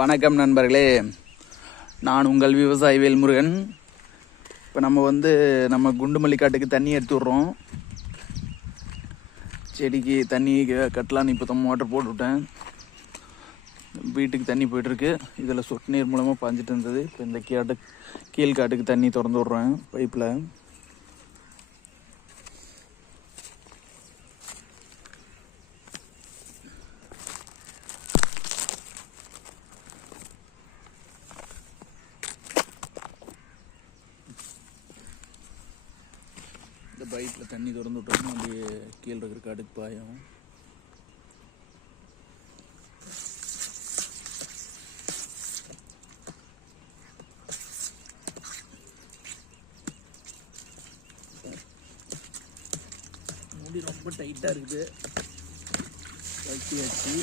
வணக்கம் நண்பர்களே, நான் உங்கள் விவசாயி வேல்முருகன். இப்போ நம்ம குண்டுமல்லி காட்டுக்கு தண்ணி எடுத்து விட்றோம். செடிக்கு தண்ணி கட்டலான்னு இப்போ தான் மோட்டர் போட்டுவிட்டேன். வீட்டுக்கு தண்ணி போய்ட்டுருக்கு. இதில் சொட்டு நீர் மூலமாக பாஞ்சிட்டு இருந்தது. இப்போ இந்த கீழ்காட்டுக்கு தண்ணி திறந்து விட்றேன் பைப்பில். இந்த பைப்பில் தண்ணி திறந்து விட்டோம்னா அப்படியே கீழே இருக்கிற காட்டுக்கு பாயும். முடி ரொம்ப டைட்டாக இருக்குது, கட்டியாச்சு.